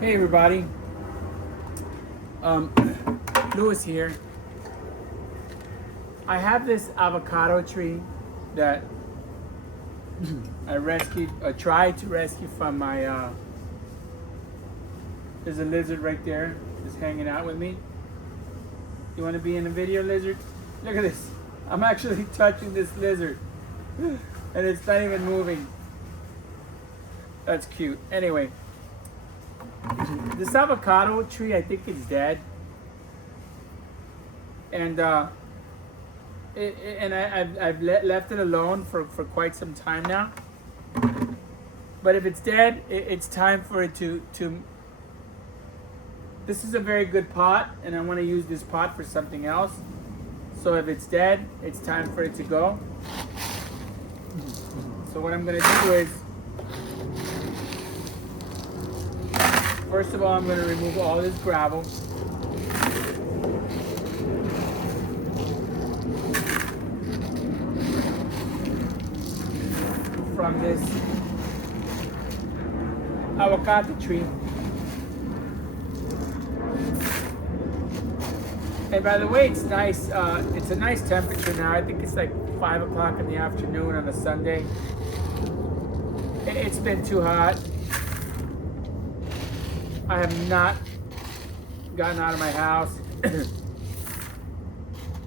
Hey everybody, um, Lewis here. I have this avocado tree that I tried to rescue from my, there's a lizard right there just hanging out with me. You want to be in a video, lizard? Look at this. I'm actually touching this lizard and it's not even moving. That's cute. Anyway, this avocado tree, I think it's dead. And I've left it alone for quite some time now. But if it's dead, it's time for it to. This is a very good pot, and I want to use this pot for something else. So if it's dead, it's time for it to go. So what I'm going to do is, first of all, I'm going to remove all this gravel. From this avocado tree. And by the way, it's nice. It's a nice temperature now. I think it's like 5 o'clock in the afternoon on a Sunday. It's been too hot. I have not gotten out of my house.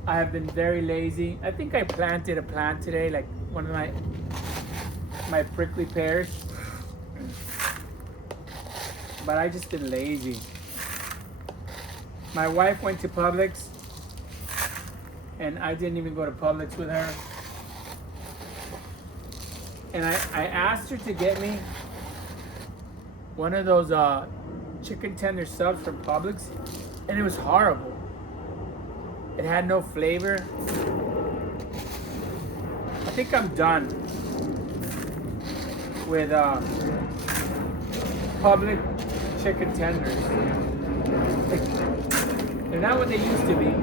I have been very lazy. I think I planted a plant today, like one of my prickly pears. But I just been lazy. My wife went to Publix and I didn't even go to Publix with her. And I asked her to get me one of those chicken tender subs from Publix, and it was horrible. It had no flavor. I think I'm done with Publix chicken tenders. They're not what they used to be,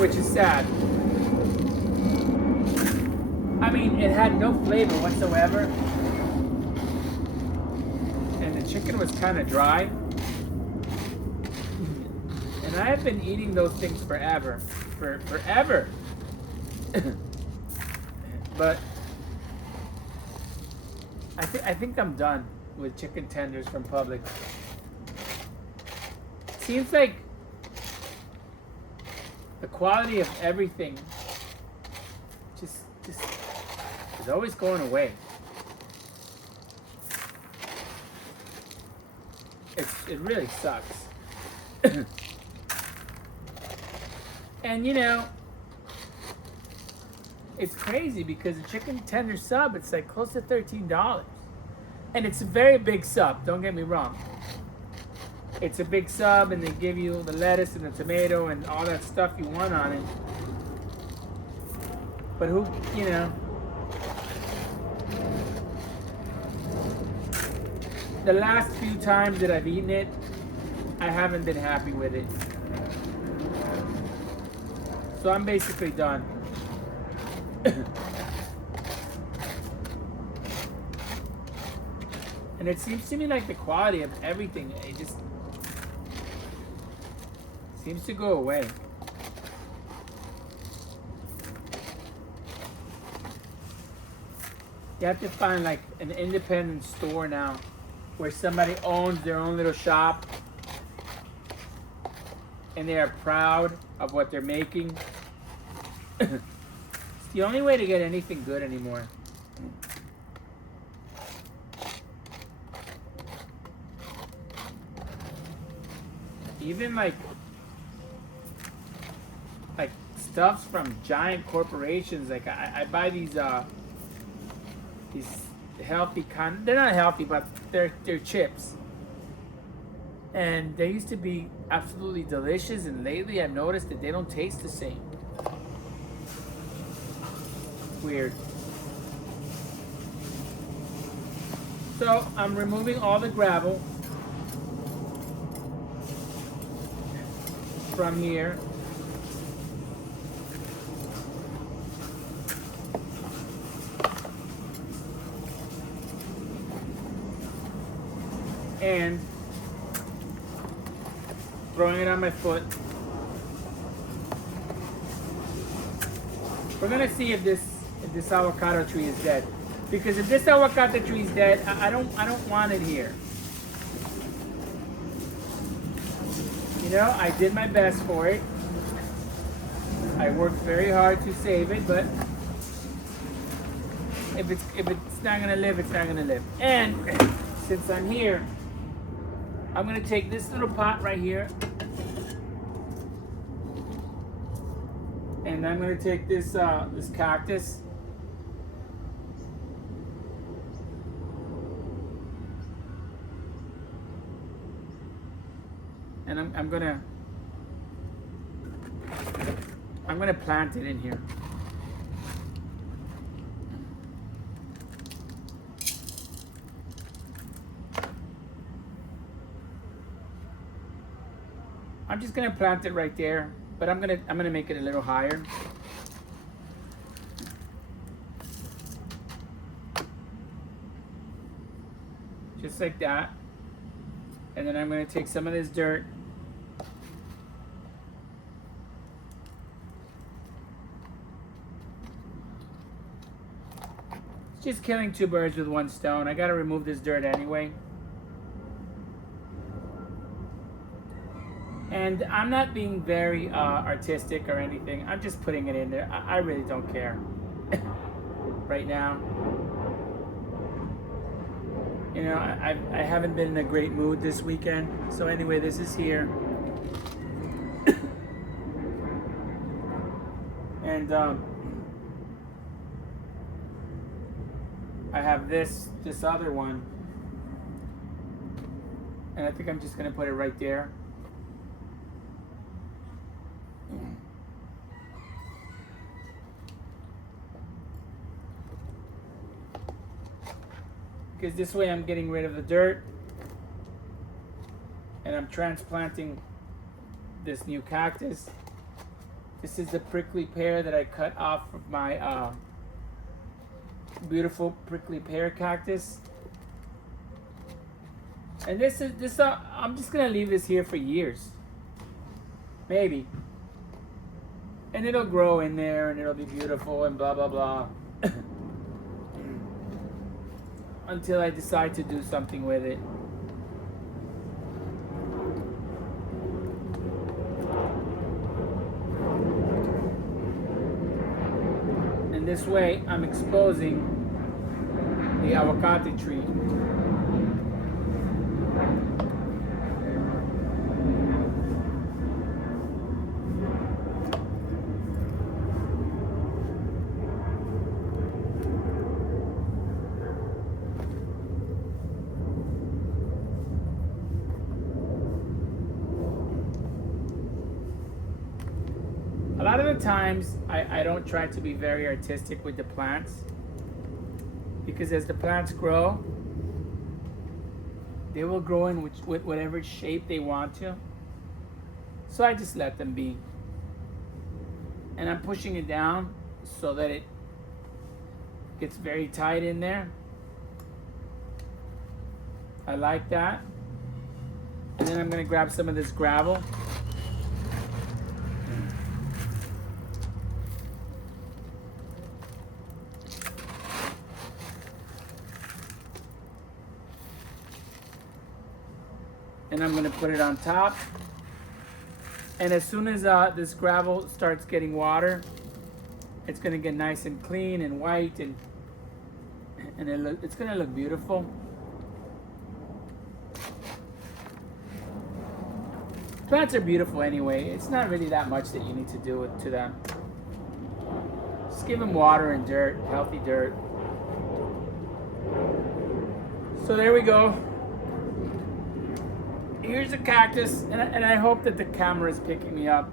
which is sad. I mean, it had no flavor whatsoever, and the chicken was kind of dry. And I have been eating those things forever. Forever. But I think I'm done with chicken tenders from Publix. Seems like the quality of everything just is always going away. It really sucks. And you know, it's crazy because a chicken tender sub, it's like close to $13. And it's a very big sub, don't get me wrong. It's a big sub and they give you the lettuce and the tomato and all that stuff you want on it. But who, you know, the last few times that I've eaten it, I haven't been happy with it. So I'm basically done. And it seems to me like the quality of everything, it just seems to go away. You have to find like an independent store now where somebody owns their own little shop and they are proud of what they're making. It's the only way to get anything good anymore. Even like stuffs from giant corporations. Like I buy these healthy they're not healthy, but they're chips. And they used to be absolutely delicious, and lately I've noticed that they don't taste the same. Weird. So I'm removing all the gravel from here. and throwing it on my foot. We're gonna see if this avocado tree is dead. Because if this avocado tree is dead, I don't want it here. You know, I did my best for it. I worked very hard to save it, but if it's not gonna live, it's not gonna live. And since I'm here, I'm gonna take this little pot right here, and I'm gonna take this this cactus. And I'm gonna plant it in here. I'm just gonna plant it right there, but I'm gonna make it a little higher. Just like that. And then I'm gonna take some of this dirt just killing two birds with one stone. I gotta remove this dirt anyway. And I'm not being very artistic or anything. I'm just putting it in there. I really don't care right now. You know, I haven't been in a great mood this weekend. So anyway, this is here. And I have this other one, and I think I'm just gonna put it right there. Because this way I'm getting rid of the dirt, and I'm transplanting this new cactus. This is the prickly pear that I cut off of my beautiful prickly pear cactus. And this I'm just gonna leave this here for years, maybe, and it'll grow in there and it'll be beautiful and blah blah blah until I decide to do something with it. This way, I'm exposing the avocado tree. A lot of the times, I don't try to be very artistic with the plants, because as the plants grow, they will grow in with whatever shape they want to. So I just let them be. And I'm pushing it down so that it gets very tight in there. I like that. And then I'm gonna grab some of this gravel. And I'm gonna put it on top. And as soon as this gravel starts getting water, it's gonna get nice and clean and white, and it's gonna look beautiful. Plants are beautiful anyway. It's not really that much that you need to do to them. Just give them water and dirt, healthy dirt. So there we go. Here's a cactus, and I hope that the camera is picking me up.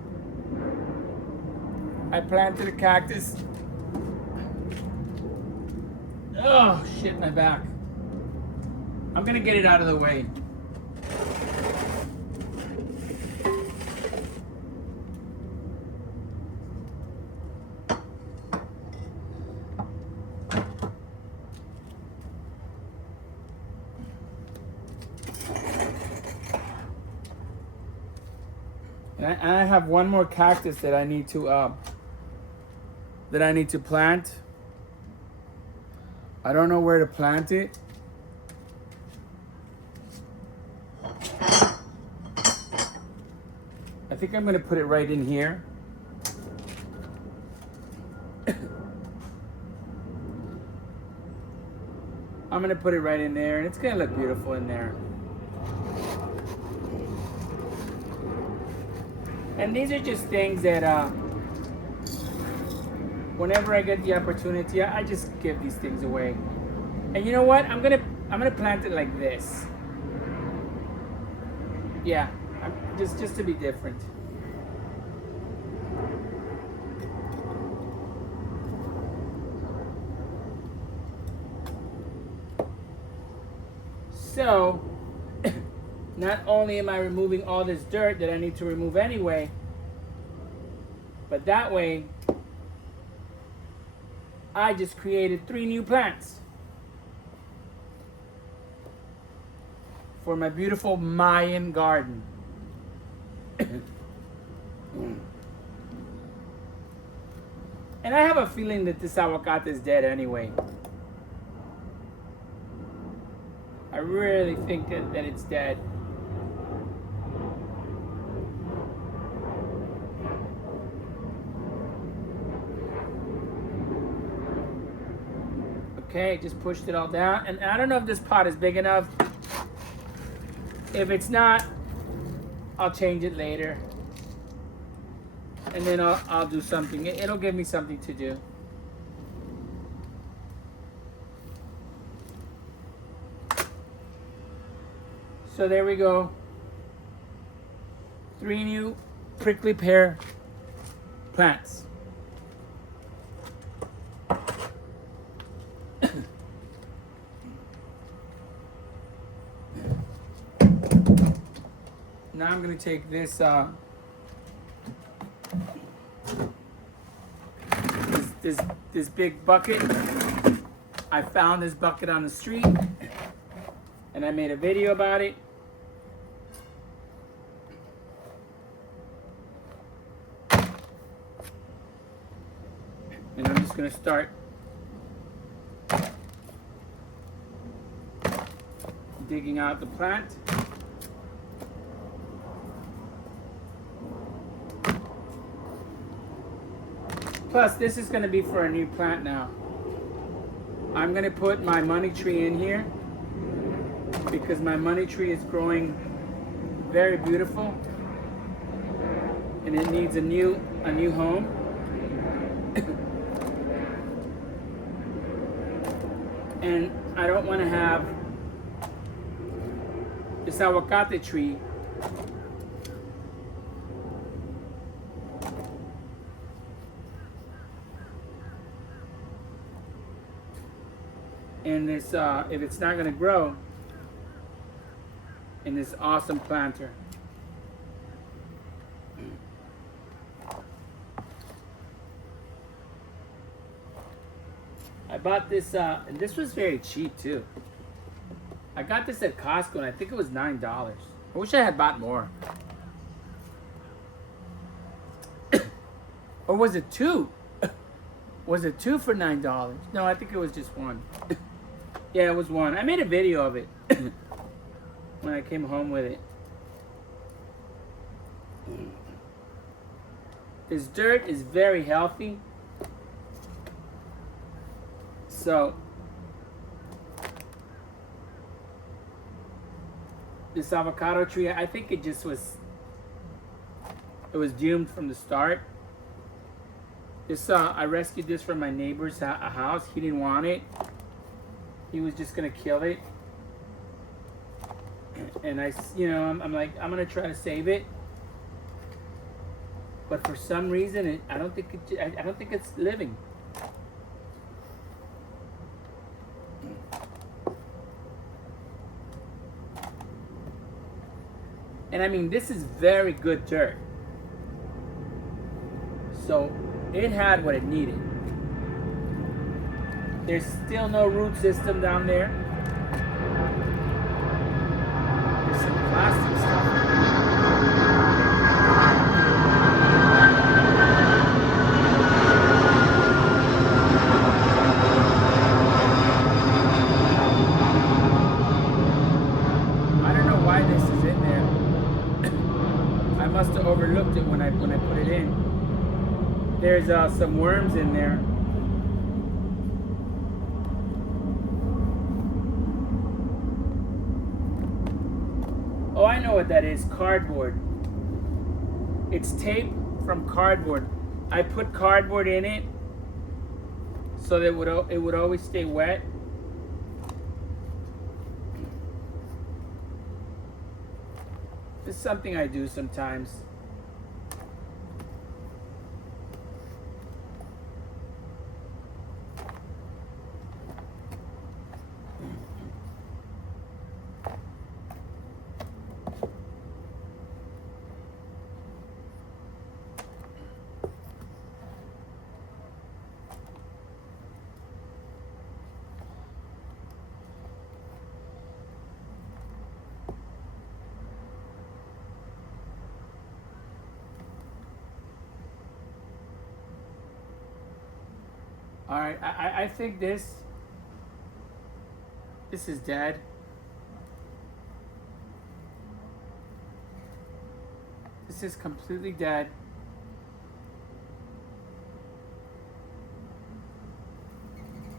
I planted a cactus. Oh, shit, my back. I'm gonna get it out of the way. And I have one more cactus that I need to plant. I don't know where to plant it. I think I'm gonna put it right in here. I'm gonna put it right in there, and it's gonna look beautiful in there. And these are just things that whenever I get the opportunity, I just give these things away. And you know what? I'm gonna plant it like this. Yeah, just to be different. So, not only am I removing all this dirt that I need to remove anyway, but that way, I just created 3 new plants for my beautiful Mayan garden. And I have a feeling that this avocado is dead anyway. I really think that it's dead. Okay, just pushed it all down. And I don't know if this pot is big enough. If it's not, I'll change it later. And then I'll do something. It'll give me something to do. So there we go. 3 new prickly pear plants. Now I'm going to take this this big bucket. I found this bucket on the street and I made a video about it. And I'm just going to start digging out the plant. Plus, this is going to be for a new plant now. I'm going to put my money tree in here because my money tree is growing very beautiful and it needs a new home. And I don't want to have this avocado tree in this, if it's not going to grow in this awesome planter. I bought this, and this was very cheap too. I got this at Costco and I think it was $9. I wish I had bought more. Or was it 2? Was it 2 for $9? No, I think it was just 1. Yeah, it was 1. I made a video of it when I came home with it. This dirt is very healthy. So, this avocado tree, I think it just was, it was doomed from the start. This, I rescued this from my neighbor's house. He didn't want it. He was just gonna kill it. And I'm like, I'm gonna try to save it. But for some reason, I don't think it's living. And I mean, this is very good dirt. So it had what it needed. There's still no root system down there. There's some plastic stuff. there's some worms in there. Oh, I know what that is. Cardboard. It's tape from cardboard. I put cardboard in it so that it would always stay wet. This is something I do sometimes. All right, I think this is dead. This is completely dead.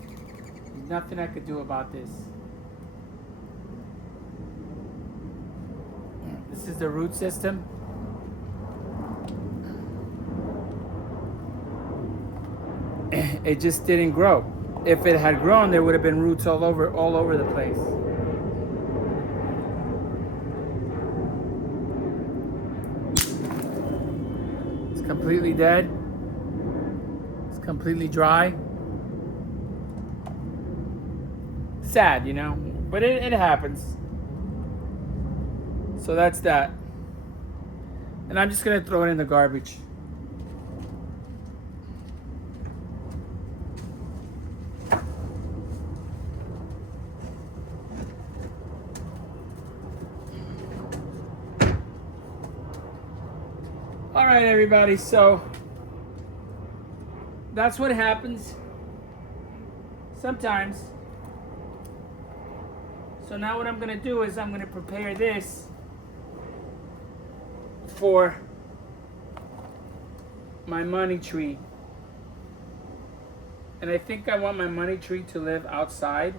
There's nothing I could do about this. This is the root system. It just didn't grow. If it had grown, there would have been roots all over the place. It's completely dead. It's completely dry. Sad, you know, but it happens. So that's that. And I'm just gonna throw it in the garbage. All right, everybody, so that's what happens sometimes. So now what I'm gonna do is I'm gonna prepare this for my money tree. And I think I want my money tree to live outside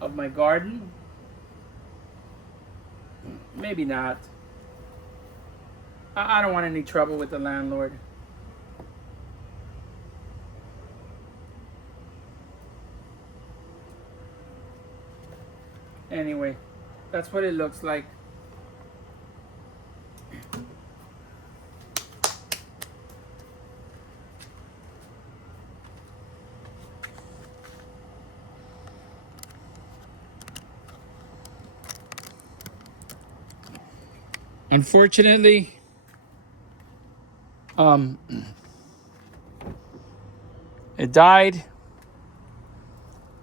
of my garden. Maybe not. I don't want any trouble with the landlord. Anyway, that's what it looks like. Unfortunately, it died.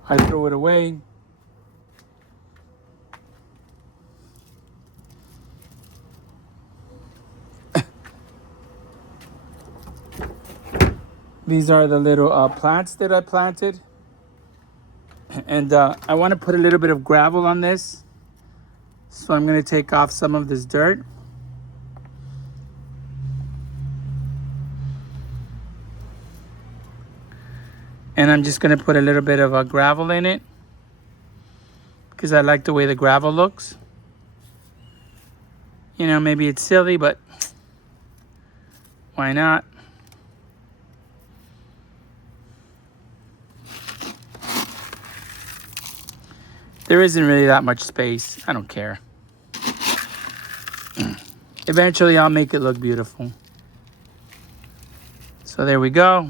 I threw it away. These are the little plants that I planted. And I want to put a little bit of gravel on this. So I'm going to take off some of this dirt. And I'm just going to put a little bit of gravel in it, because I like the way the gravel looks. You know, maybe it's silly, but why not? There isn't really that much space. I don't care. Eventually, I'll make it look beautiful. So there we go.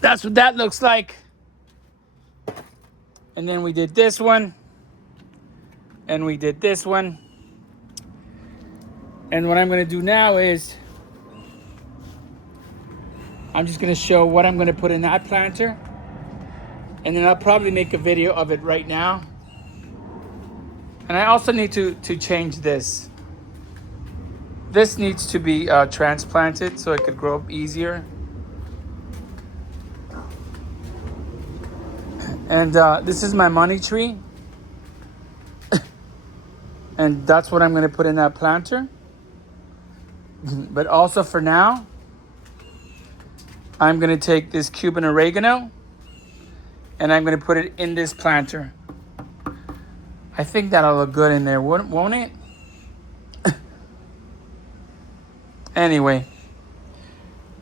That's what that looks like. And then we did this one. And we did this one. And what I'm going to do now is I'm just going to show what I'm going to put in that planter. And then I'll probably make a video of it right now. And I also need to change this. This needs to be transplanted so it could grow up easier. And this is my money tree. And that's what I'm going to put in that planter. But also for now, I'm going to take this Cuban oregano and I'm going to put it in this planter. I think that'll look good in there, won't it? Anyway,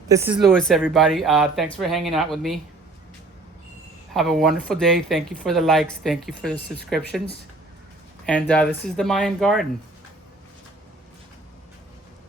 this is Louis, everybody. Thanks for hanging out with me. Have a wonderful day. Thank you for the likes. Thank you for the subscriptions. And this is the Mayan Garden.